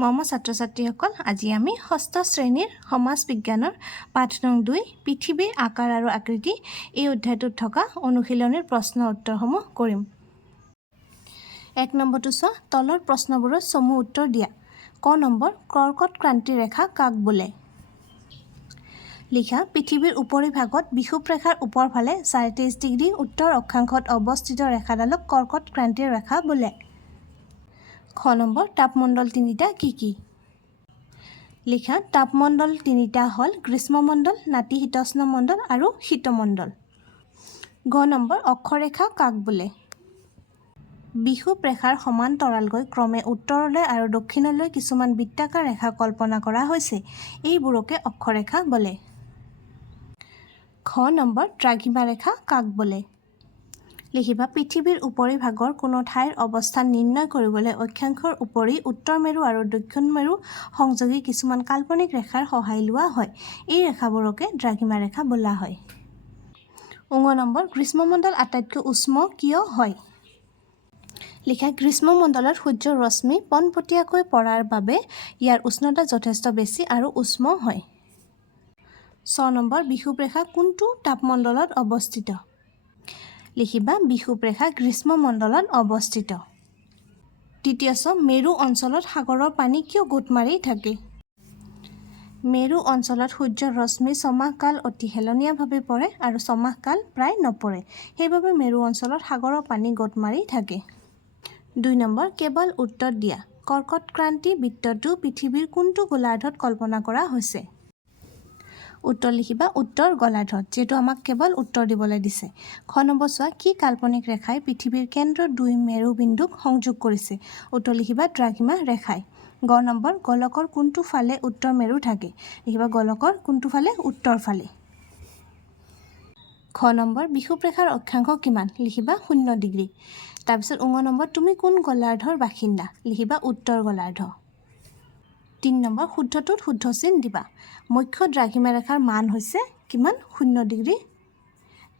মৰমৰ ছাত্ৰ-ছাত্ৰীসকল, আজি আমি ষষ্ঠ শ্ৰেণীৰ সমাজ বিজ্ঞানৰ পাঠ নং 2 পৃথিৱীৰ আকাৰ আৰু আকৃতি এই অধ্যায়টোত থকা অনুশীলনীৰ প্ৰশ্ন উত্তৰসমূহ কৰিম। 1 নম্বৰটো চোৱা, তলৰ প্ৰশ্নবোৰৰ চমু উত্তৰ দিয়া। ক নম্বৰ, কৰ্কট ক্ৰান্তি ৰেখা কাক বোলে? লিখা, পৃথিৱীৰ উপৰিভাগত বিষুৱ ৰেখাৰ ওপৰ ফালে 33 ডিগ্ৰী উত্তৰ অক্ষাংশত অৱস্থিত ৰেখাডালক কৰ্কট ক্ৰান্তিৰ ৰেখা বোলে। খ নম্বৰ, তাপমণ্ডল তিনিটা কি কি? লিখা, তাপমণ্ডল তিনিটা হ'ল গ্ৰীষ্মমণ্ডল, নাতিশীতোষ্ণ মণ্ডল আৰু শীতমণ্ডল। গ নম্বৰ, অক্ষৰেখা কাক বোলে? বিষুৱ ৰেখাৰ সমান্তৰালকৈ ক্ৰমে উত্তৰলৈ আৰু দক্ষিণলৈ কিছুমান বৃত্তাকাৰ ৰেখা কল্পনা কৰা হৈছে, এইবোৰকে অক্ষৰেখা বোলে। খ নম্বৰ, দ্ৰাঘিমা ৰেখা কাক বোলে? লিখিবা, পৃথিৱীৰ উপৰিভাগৰ কোনো ঠাইৰ অৱস্থান নিৰ্ণয় কৰিবলৈ অক্ষাংশৰ উপৰি উত্তৰ মেৰু আৰু দক্ষিণ মেৰু সংযোগী কিছুমান কাল্পনিক ৰেখাৰ সহায় লোৱা হয়, এই ৰেখাবোৰকে দ্ৰাঘিমা ৰেখা বোলা হয়। ঙ নম্বৰ, গ্ৰীষ্মমণ্ডল আটাইতকৈ উষ্ম কিয় হয়? লিখা, গ্ৰীষ্মমণ্ডলত সূৰ্যৰ ৰশ্মি পোনপটীয়াকৈ পৰাৰ বাবে ইয়াৰ উষ্ণতা যথেষ্ট বেছি আৰু উষ্ম হয়। ছ নম্বৰ, বিষুৱ ৰেখা কোনটো তাপমণ্ডলত অৱস্থিত? লিখিবা, বিষুৱ ৰেখা গ্ৰীষ্মমণ্ডলত অৱস্থিত। তৃতীয় ছ, মেৰু অঞ্চলত সাগৰৰ পানী কিয় গোট মাৰি থাকে? মেৰু অঞ্চলত সূৰ্যৰ ৰশ্মি ছমাহকাল অতি হেলনীয়াভাৱে পৰে আৰু ছমাহকাল প্ৰায় নপৰে, সেইবাবে মেৰু অঞ্চলত সাগৰৰ পানী গোট মাৰি থাকে। 2 নম্বৰ, কেৱল উত্তৰ দিয়া। কৰ্কট ক্ৰান্তি বৃত্তটো পৃথিৱীৰ কোনটো গোলাৰ্ধত কল্পনা কৰা হৈছে? উত্তৰ লিখিবা, উত্তৰ গোলাৰ্ধত, যিহেতু আমাক কেৱল উত্তৰ দিবলৈ দিছে। খ নম্বৰ চোৱা, কি কাল্পনিক ৰেখাই পৃথিৱীৰ কেন্দ্ৰৰ 2 মেৰু বিন্দুক সংযোগ কৰিছে? উত্তৰ লিখিবা, দ্ৰাঘিমা ৰেখাই। গ নম্বৰ, গোলকৰ কোনটো ফালে উত্তৰ মেৰু থাকে? লিখিবা, গোলকৰ কোনটো ফালে? উত্তৰ ফালে। খ নম্বৰ, বিষুৱ ৰেখাৰ অক্ষাংশ কিমান? লিখিবা, 0 ডিগ্ৰী। তাৰপিছত ঙ নম্বৰ, তুমি কোন গোলাৰ্ধৰ বাসিন্দা? লিখিবা, উত্তৰ গোলাৰ্ধ। 3 নম্বৰ, শুদ্ধটোত শুদ্ধ চিন দিবা। মুখ্য দ্ৰাঘিমা ৰেখাৰ মান হৈছে কিমান? 0 ডিগ্ৰী।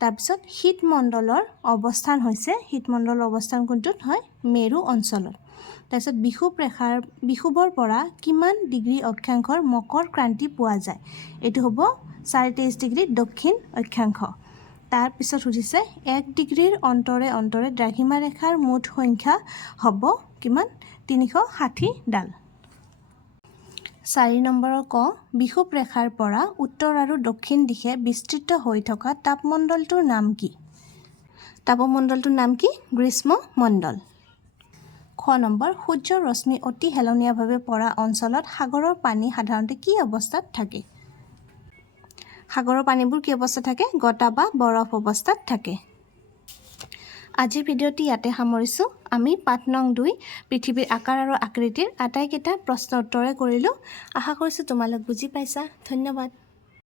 তাৰপিছত শীতমণ্ডলৰ অৱস্থান হৈছে, শীতমণ্ডলৰ অৱস্থান কোনটোত হয়? মেৰু অঞ্চলত। তাৰপিছত বিষুৱৰ পৰা কিমান ডিগ্ৰী অক্ষাংশৰ মকৰ ক্ৰান্তি পোৱা যায়? এইটো হ'ব 33 ডিগ্ৰী দক্ষিণ অক্ষাংশ। তাৰপিছত সুধিছে 1 ডিগ্ৰীৰ অন্তৰে অন্তৰে দ্ৰাঘিমা ৰেখাৰ মুঠ সংখ্যা হ'ব কিমান? 360 ডাল। 4 নম্বৰৰ ক, বিষুৱ ৰেখাৰ পৰা উত্তৰ আৰু দক্ষিণ দিশে বিস্তৃত হৈ থকা তাপমণ্ডলটোৰ নাম কি? তাপমণ্ডলটোৰ নাম কি? গ্ৰীষ্মমণ্ডল। খ নম্বৰ, সূৰ্যৰ ৰশ্মি অতি হেলনীয়াভাৱে পৰা অঞ্চলত সাগৰৰ পানী সাধাৰণতে কি অৱস্থাত থাকে? সাগৰৰ পানীবোৰ কি অৱস্থাত থাকে? গটা বা বৰফ অৱস্থাত থাকে। আজিৰ ভিডিঅ'টি ইয়াতে সামৰিছোঁ। আমি পাঠ নং 2 পৃথিৱীৰ আকাৰ আৰু আকৃতিৰ আটাইকেইটা প্ৰশ্ন উত্তৰে কৰিলোঁ। আশা কৰিছোঁ তোমালোক বুজি পাইছা। ধন্যবাদ।